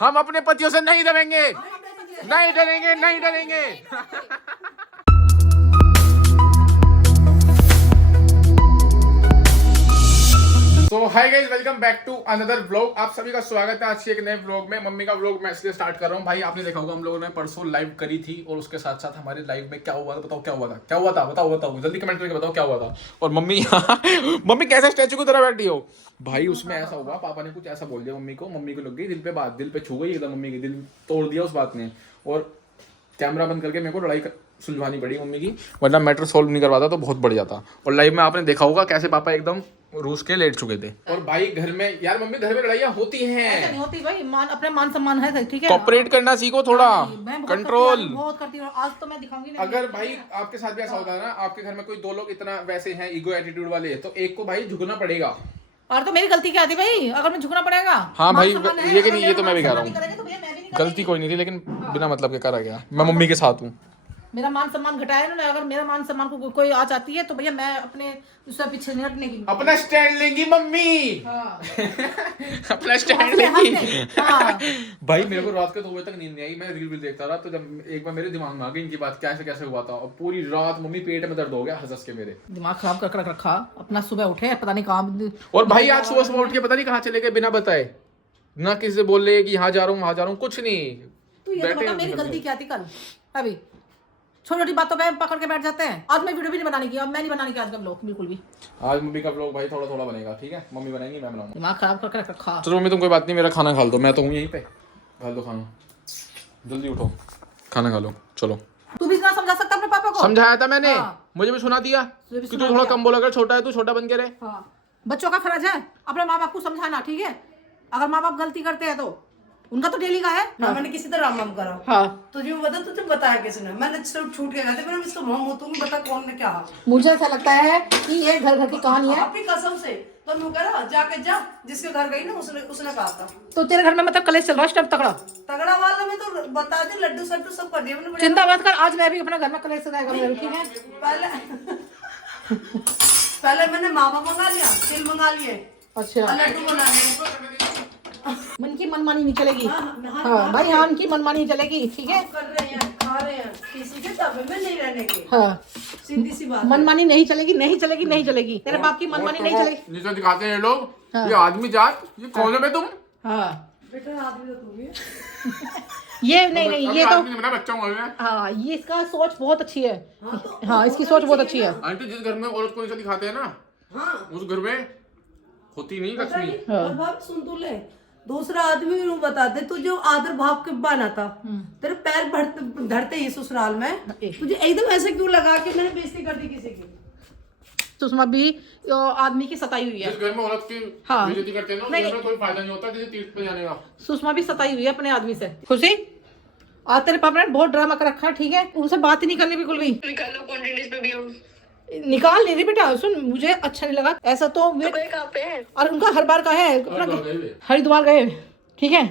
हम अपने पतियों से नहीं डरेंगे, नहीं डरेंगे, नहीं डरेंगे। तो hi guys, welcome back to another vlog. आप सभी का स्वागत है आज के एक नए व्लॉग में। मम्मी का व्लॉग मैं इसलिए स्टार्ट कर रहा हूँ भाई, आपने देखा होगा हम लोगों ने परसों लाइव करी थी और उसके साथ साथ हमारे लाइव में क्या हुआ था, बताओ क्या हुआ था, क्या हुआ था, बताओ बताओ जल्दी कमेंट करके बताओ क्या हुआ था। और मम्मी मम्मी कैसे स्टैचू की तरह बैठी हो भाई। उसमें ऐसा हुआ, पापा ने कुछ ऐसा बोल दिया मम्मी को लग गई दिल पे बात, दिल पे छू गई एकदम, मम्मी की दिल तोड़ दिया उस बात ने। और कैमरा बंद करके मेरे को लड़ाई सुलझानी पड़ी मम्मी की, वरना मैटर सॉल्व नहीं करवाता तो बहुत बढ़ जाता। और लाइव में आपने देखा होगा कैसे पापा एकदम रूस के लेट चुके थे। और भाई घर में यार मम्मी, घर में लड़ाइयाँ होती हैं, नहीं होती भाई, अपने मान सम्मान है, ठीक है। कॉपरेट करना सीखो थोड़ा, कंट्रोल बहुत करती हूँ। आज तो मैं दिखाऊंगी नहीं। अगर भाई आपके साथ भी ऐसा होता है ना, आपके घर में कोई दो लोग इतना वैसे हैं ईगो एटीट्यूड वाले, तो एक को भाई झुकना पड़ेगा। और तो मेरी गलती क्या थी भाई, अगर मैं झुकना पड़ेगा। हाँ भाई, ये कि नहीं, ये तो मैं भी कह रहा हूँ, गलती कोई नहीं थी, लेकिन बिना मतलब के करा गया। मैं मम्मी के साथ हूँ। मेरा मान सम्मान घटाया इन्होंने। अगर मेरा मान सम्मान को कोई आ जाती है तो भैया मैं अपने उससे पीछे नहीं हटने की। अपना स्टैंड लेंगी मम्मी। हाँ। अपना स्टैंड लेंगी। हाँ। भाई मेरे को रात के 2 बजे तक नींद नहीं आई, मैं रील देखता रहा, तो जब एक बार मेरे दिमाग में आ गई इनकी बात कैसे कैसे हुआ था, और पूरी रात मम्मी पेट में दर्द हो गया हंस के, मेरे दिमाग खराब कर रखा अपना। सुबह उठे पता नहीं कहाँ, और भाई आज सुबह सुबह उठ के पता नहीं कहाँ चले गए बिना बताए, ना किसी से बोल रहे कि यहाँ जा रहा हूँ वहाँ जा रहा हूँ, कुछ नहीं। तो ये बता मेरी गलती क्या थी कल। अभी छोटी छोटी बातों पे पकड़ के बैठ जाते हैं। आज मैं वीडियो भी नहीं बनाने की, अब मैं नहीं बनाने की आज का व्लॉग बिल्कुल भी। आज मम्मी का व्लॉग भाई थोड़ा थोड़ा बनेगा, ठीक है। मम्मी बनाएंगी, मैं बनाऊंगा। दिमाग खराब कर रखा। चलो मम्मी तुम कोई बात नहीं, मेरा खाना खा लो, मैं तो हूँ यहीं पे, खा दो खाना, जल्दी उठो खाना खा लो। चलो तू भी इतना समझा सकता अपने पापा को? समझाया था मैंने। हाँ। मुझे भी सुना दिया भी कि सुना तू थोड़ा दिया। कम बोला कर, छोटा है तू, छोटा बन के रहे। हाँ। बच्चों का फर्ज है अपने माँ बाप को समझाना, ठीक है। अगर माँ बाप गलती करते हैं तो उनका तो डेली का है ना। मैंने किसी तरह राम करा। हाँ। तुझे बता, तुझे बताया किसने? मैंने सब छूट के गए थे, पर इसका मुंह तुम बता कौन ने क्या। मुझे ऐसा लगता है कि ये घर घर की कहानी है। आपकी कसम से तो मैं कह रहा जाके जा, जिसके घर गई ना उसने कहा था। तो तेरे घर में मतलब कलेश चल रहा है तगड़ा तगड़ा वाला में तो बता दे, लड्डू सड्डू सब कर दिया। चिंता मत कर, आज मैं भी अपने घर में कलेश चलाएगा, ठीक है। पहले मैंने मावा मंगा लिया, तिल मंगा लिए, अच्छा लड्डू बना लिए। मन की मनमानी नहीं चलेगी। हाँ भाई, हाँ उनकी मनमानी नहीं चलेगी, ठीक है। कर रहे हैं, खा रहे हैं, किसी के तबे में नहीं रहने के। हाँ सीधी सी बात। मनमानी नहीं चलेगी, नहीं चलेगी, नहीं चलेगी। तेरे बाप की मनमानी नहीं चलेगी। जिसे दिखाते हैं लोग, हाँ। ये आदमी जात, ये कौन है बे तुम? हाँ बेटा आदमी तो तू भी है। ये नहीं ये तो मेरा बच्चा हूँ मैं। हाँ, ये इसका सोच बहुत अच्छी है। हाँ इसकी सोच बहुत अच्छी है। आंटी जिस घर में औरत को ऐसा दिखाते हैं ना, हाँ उस घर में होती नहीं लक्ष्मी। और बाप सुन तू ले, दूसरा आदमी भी बता दे, तू जो आदर भाव के बना था, तेरे पैर धरते ही ससुराल में तुझे एकदम ऐसे क्यों लगा कि मैंने बेइज्जती कर दी किसी की। सुषमा भी आदमी की सताई हुई है। जिस घर में औरत की हाँ। बेइज्जती करते हैं ना, उस घर में कोई फायदा नहीं होता किसी तीर्थ पे जाने का। सुषमा भी सताई हुई है अपने आदमी से। खुशी, आज तेरे पापा ने बहुत ड्रामा कर रखा है, ठीक है। उनसे बात ही नहीं करनी बिल्कुल भी। निकालो कॉन्फिडेंस पे भी हम। निकाल नहीं रही बेटा, सुन मुझे अच्छा नहीं लगा ऐसा तो वे। कहाँ पे है? और उनका हर बार का है हरिद्वार गए, ठीक है।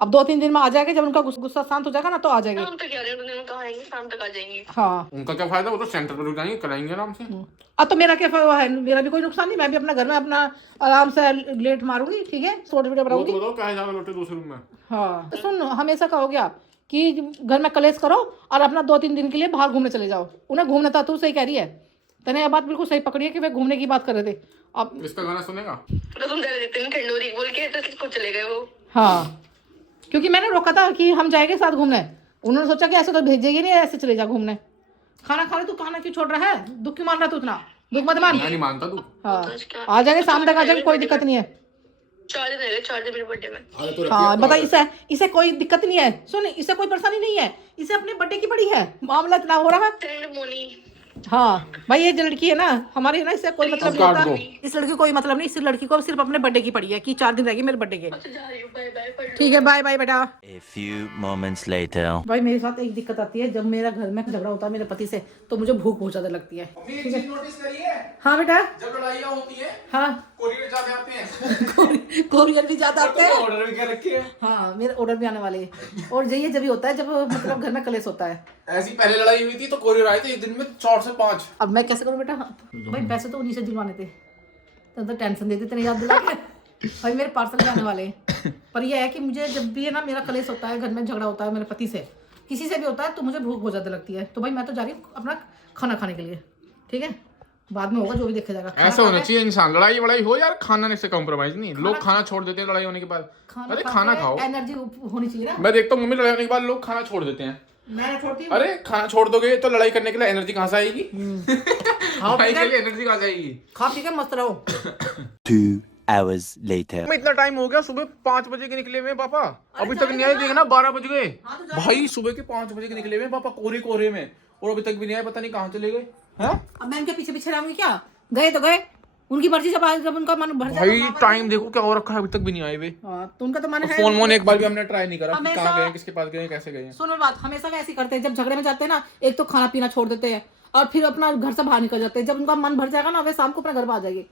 अब 2-3 दिन में आ जाएगा, जब उनका गुस्सा शांत हो जाएगा ना तो आ जाएंगे। हम तो कह रहे हैं कहाँ आएंगे, शाम तक आ जाएंगे। हाँ उनका क्या फायदा, वो तो सेंटर पर रुक जाएंगे, कराएंगे आराम से। अब तो मेरा क्या फायदा है, मेरा भी कोई नुकसान नहीं। मैं भी अपना घर में अपना आराम से लेट मारूंगी, ठीक है। शॉर्ट वीडियो बनाऊंगी। बताओ क्या जाना लोटे दूसरे रूम में। हाँ सुन, हमेशा कहो क्या कि घर में कलेश करो और अपना 2-3 दिन के लिए बाहर घूमने चले जाओ। उन्हें घूमना था, तू सही कह रही है। तूने ये बात बिल्कुल सही पकड़ी है कि वे घूमने की बात कर रहे थे। अब इसका गाना सुनेगा तो तुम दे देते हैं ठंडोरी बोल के, तो किसको चले गए वो। हाँ, क्योंकि मैंने रोका था कि हम जाएंगे साथ घूमने। उन्होंने सोचा कि ऐसे तो भेजेगी नहीं, ऐसे चले जा घूमने। खाना खा ले, तू खाना क्यों छोड़ रहा है? दुख क्यों मान रहा तू इतना? दुख मत मान। मैं नहीं मानता तू। हाँ आ जाएंगे, शाम तक आ जाएंगे, कोई दिक्कत नहीं है। 4 दिन रह 4 दिन मेरे बर्थडे में। हाँ बता, इसे कोई दिक्कत नहीं है। सुन, इसे कोई परेशानी नहीं है, इसे अपने बर्थडे की पड़ी है। मामला इतना हो रहा है। ट्रेंड मोनी। हाँ भाई, ये जो लड़की है ना हमारी, ना इससे कोई मतलब नहीं काट होता। दो। इस लड़की को कोई मतलब नहीं, इस लड़की को सिर्फ अपने बर्थडे की पड़ी है कि 4 दिन रहेगी मेरे बर्थडे के। जा रही हूँ, बाय बाय। ठीक है, बाय बाय बेटा। A few moments later. भाई मेरे साथ एक दिक्कत आती है, जब मेरा घर में झगड़ा होता है मेरे पति से, तो मुझे भूख बहुत ज्यादा लगती है। ठीक है, नोटिस करिए, हाँ बेटा। जब लड़ाइयाँ होती है हाँ कोरियर जाते आते हैं। कोरियर भी ज्यादा आते हैं। ऑर्डर भी क्या रखे हैं? हाँ मेरे ऑर्डर भी आने वाले हैं। और यही जब भी होता है जब मतलब घर में कलेश होता है। ऐसी पहले लड़ाई हुई थी तो कोरियर आए थे एक दिन में 4 से 5। अब मैं कैसे करूँ बेटा? भाई पैसे तो उन्हीं से दिलवाने थे, तो टेंशन देते तेरे याद दिला के। भाई मेरे पार्सल भी आने वाले हैं। पर यह है कि मुझे जब भी है ना मेरा कलेश होता है, घर में झगड़ा होता है मेरे पति से, किसी से भी होता है, तो मुझे भूख बहुत ज्यादा लगती है। तो भाई मैं तो जा रही हूँ अपना खाना खाने के लिए, ठीक है, बाद में होगा जो भी देखा जाएगा। ऐसा होना चाहिए इंसान, लड़ाई वड़ाई हो यार, खाना से कॉम्प्रोमाइज नहीं। लोग खाना छोड़ देते हैं लड़ाई होने के बाद। अरे खाना खाओ, एनर्जी होनी चाहिए ना। मैं देखता हूँ मम्मी लड़ाई होने के बाद लोग खाना छोड़ देते हैं। मैं छोड़ती हूँ। अरे खाना छोड़ दोगे तो लड़ाई करने के लिए एनर्जी कहाँ से आएगी? लड़ाई के लिए एनर्जी कहाँ से आएगी? खा पी के मस्त रहो। 2 hours later. इतना टाइम हो गया, सुबह 5 बजे के निकले हुए हैं पापा, अभी तक नहीं आए। देखना 12 बज गए भाई, सुबह के 5 बजे के निकले हुए हैं पापा कोहरे कोहरे में, और अभी तक भी नहीं आए, पता नहीं कहाँ चले गए हैं। अब मैं इनके पीछे पीछे रहूंगी क्या? गए तो गए, उनकी मर्जी, जब उनका मन भर जाए। भाई टाइम देखो क्या हो रखा है, अभी तक भी नहीं आए वे। तो उनका तो मन है। फोन एक बार भी हमने ट्राई नहीं करा कि हमेशा- कहाँ गए, किसके पास गए, कैसे गए। सुनो बात, हमेशा वैसे ही करते हैं, जब झगड़े में जाते हैं ना, एक तो खाना पीना छोड़ देते हैं और फिर अपना घर से बाहर निकल जाते हैं। जब उनका मन भर जाएगा ना, वे शाम को अपने घर पर आ जाएगी।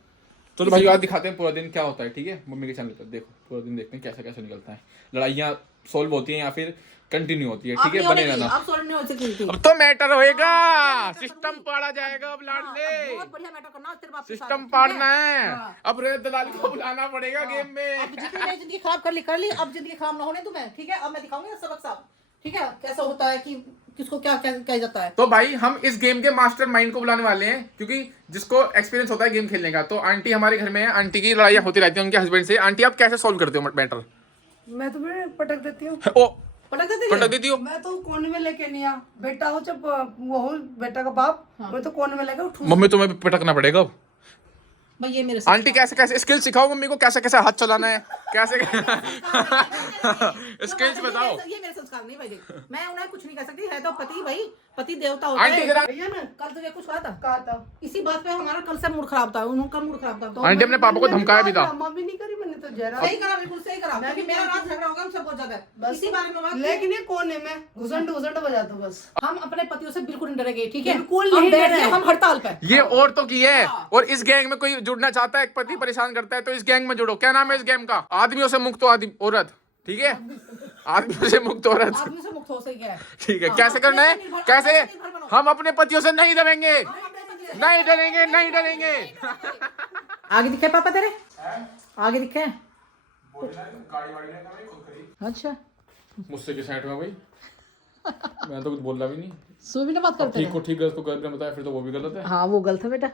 चलो भाई आज दिखाते हैं पूरा दिन क्या होता है, ठीक है, मम्मी के चैनल पर देखो, पूरा दिन देखते हैं कैसे कैसे निकलता है, लड़ाइयाँ सोल्व होती हैं या फिर कंटिन्यू होती है, ठीक है, बने रहना। अब सॉल्व नहीं हो सकती। अब तो मैटर होएगा, सिस्टम पाड़ा जाएगा अब लाडले, बहुत बढ़िया मैटर करना तेरे बाप के साथ, सिस्टम ठीक पाड़ना है। हाँ। अब रे दलाल को बुलाना पड़ेगा गेम में। अब जितनी जिंदगी खराब कर ली, अब जिंदगी खराब ना होने दूं मैं, ठीक है। अब मैं दिखाऊंगी ना सबक साहब, ठीक है, कैसा होता है कि किसको क्या कहा जाता है। तो भाई हम इस गेम के मास्टर माइंड को बुलाने वाले हैं, क्योंकि जिसको एक्सपीरियंस होता है गेम खेलने का। तो आंटी हमारे घर में है, आंटी की लड़ाइयाँ होती रहती है उनके हस्बैंड से। आंटी आप कैसे सोल्व करते हो मैटर? मैं तुम्हें पटक देती हूँ। ओ पटक देती हो? मैं तो कोने में लेके नहीं आ, बेटा हो जब वो हो बेटा का बाप, मैं तो कोने में लेके उठू। मम्मी तुम्हें भी पटकना पड़ेगा अब। भाई ये मेरे आंटी कैसे कैसे स्किल सिखाओ मम्मी को, कैसे कैसे हाथ चलाना है, कैसे स्किल्स बताओ। ये मेरे संस्कार नहीं भाई, देख मैं उन्हें कुछ नहीं कह सकती, है तो पति भाई, पति देवता होता आंटी है। जरा- भैया ना कल तुझे कुछ कहा था इसी बात पे, हमारा कल से मूड खराब था, उनका मूड खराब था। तो आंटी अपने पापा को धमकाया भी था। मम्मी नहीं करी, मैंने तो जरा सही करा, बिल्कुल सही करा, क्योंकि मेरा रात झगड़ा होगा हमसे बहुत ज्यादा इसी बारे में बात। लेकिन ये कोने में घुसंड घुसंड बजा दो बस। हम अपने पतियों से बिल्कुल नहीं डरेंगे, ठीक है, बिल्कुल हम नहीं बैठ डरे। गए, हम हड़ताल पे। ये और तो की है, और इस गैंग में कोई जुड़ना चाहता है, एक पति परेशान करता है तो इस गैंग में जुड़ो। क्या नाम है इस गैंग का? आदमियों से मुक्त औरत, ठीक है, आदमियों से मुक्त औरत, आदमी से मुक्त हो सही है। ठीक है। कैसे करना है, कैसे? हम अपने पतियों से नहीं डरेंगे, नहीं डरेंगे, नहीं डरेंगे। आगे दिखे पापा तेरे, आगे दिखे। अच्छा मुझसे की साइड में भाई, मैं तो कुछ बोल रहा भी नहीं। सो भी ना बात करते ठीक को ठीक, गलत को गलत ने बताया, फिर तो वो भी गलत है। हाँ वो गलत है बेटा,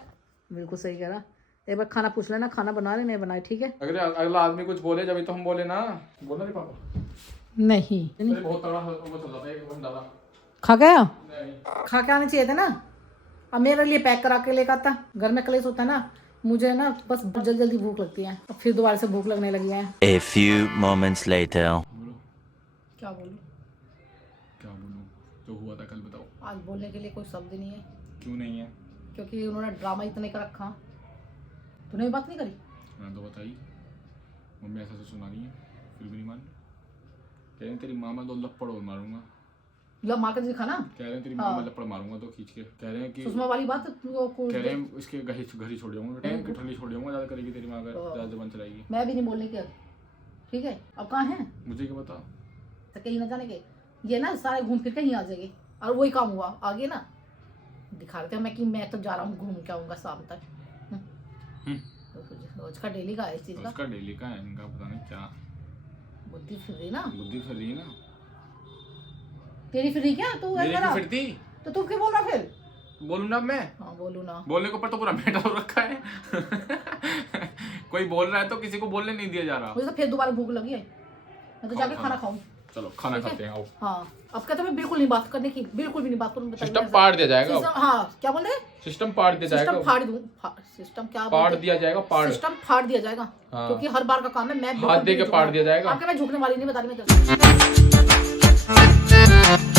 बिल्कुल सही कह रहा। एक बार खाना पूछ लेना, खाना बना रहे नहीं बनाए, ठीक है। अगर अगला आदमी कुछ बोले जब तो हम बोले ना, बोला नहीं पापा? नहीं अरे बहुत तगड़ा वो चल रहा था एक भंडारा। खा गया, नहीं खा के आने चाहिए थे ना। अब मेरे लिए पैक करा के लेकर आता, घर में कलेश होता है ना, मुझे ना बस जल्दी जल्दी भूख लगती है, अब फिर दोबारा से भूख लगने लगी है। A few moments later. क्या बोलूं, क्या बोलूं, जो हुआ था कल बताओ। आज बोलने के लिए कोई शब्द नहीं है, क्यों नहीं है? क्योंकि उन्होंने ड्रामा इतने का रखा। तूने भी बात नहीं करी? मैंने तो बताई, मम्मी ऐसा से सुना नहीं है, फिर भी नहीं मान। कह रहे हैं तेरी माँ मैं तो लपड़ और मारूंगा, लब मार के दिखाना। कह रहे हैं तेरी माँ मैं लपड़ मारूंगा तो खींच के, कह रहे हैं कि सुषमा वाली बात कह रहे हैं इसके घर ही छोड़ जाऊंगा बेटा, कि ठंडी छोड़ जाऊंगा, ज्यादा करेगी तेरी माँ अगर ज्यादा जबान चलाएगी। मैं भी नहीं बोलने की अब, ठीक है। अब कहाँ है मुझे क्या पता, तो कहीं ना जाने के, ये ना सारे घूम फिर के ही आ जाएंगे, और वही काम हुआ आगे ना, दिखा रहे थे मैं कि मैं तो जा रहा हूँ, घूम के आऊंगा शाम तक। रोज का डेली का है इस चीज का, उसका डेली का है, इनका पता नहीं क्या बुद्धि फिर रही ना, बुद्धि फिर रही है ना। तेरी फिर रही क्या? तू मेरी ऐसा क्यों फिरती? तो तू क्यों बोल रहा फिर? बोलूं ना मैं? हाँ बोलू ना। बोलने के ऊपर तो पूरा बेटा हो रखा है। कोई बोल रहा है तो किसी को बोलने नहीं दिया जा रहा। मुझे तो फिर दोबारा भूख लगी है, मैं तो जाके खाना खाऊं। चलो खाना खाते हैं, आओ। हाँ अब कहते मैं बिल्कुल नहीं बात करने की, बिल्कुल भी नहीं बात करूँ। सिस्टम पाड़ दिया जाएगा अब। हाँ क्या बोल रहे? सिस्टम पाड़ दिया जाएगा, सिस्टम फाड़ दूं, सिस्टम क्या पाड़ दिया जाएगा, पाड़, सिस्टम फाड़ दिया जाएगा, हाँ। क्योंकि हर बार का काम है। मैं हाथ दे के पाड़ दिया जाएगा। आपके मैं झुकने वाली नहीं, बता रही मैं तेरे को।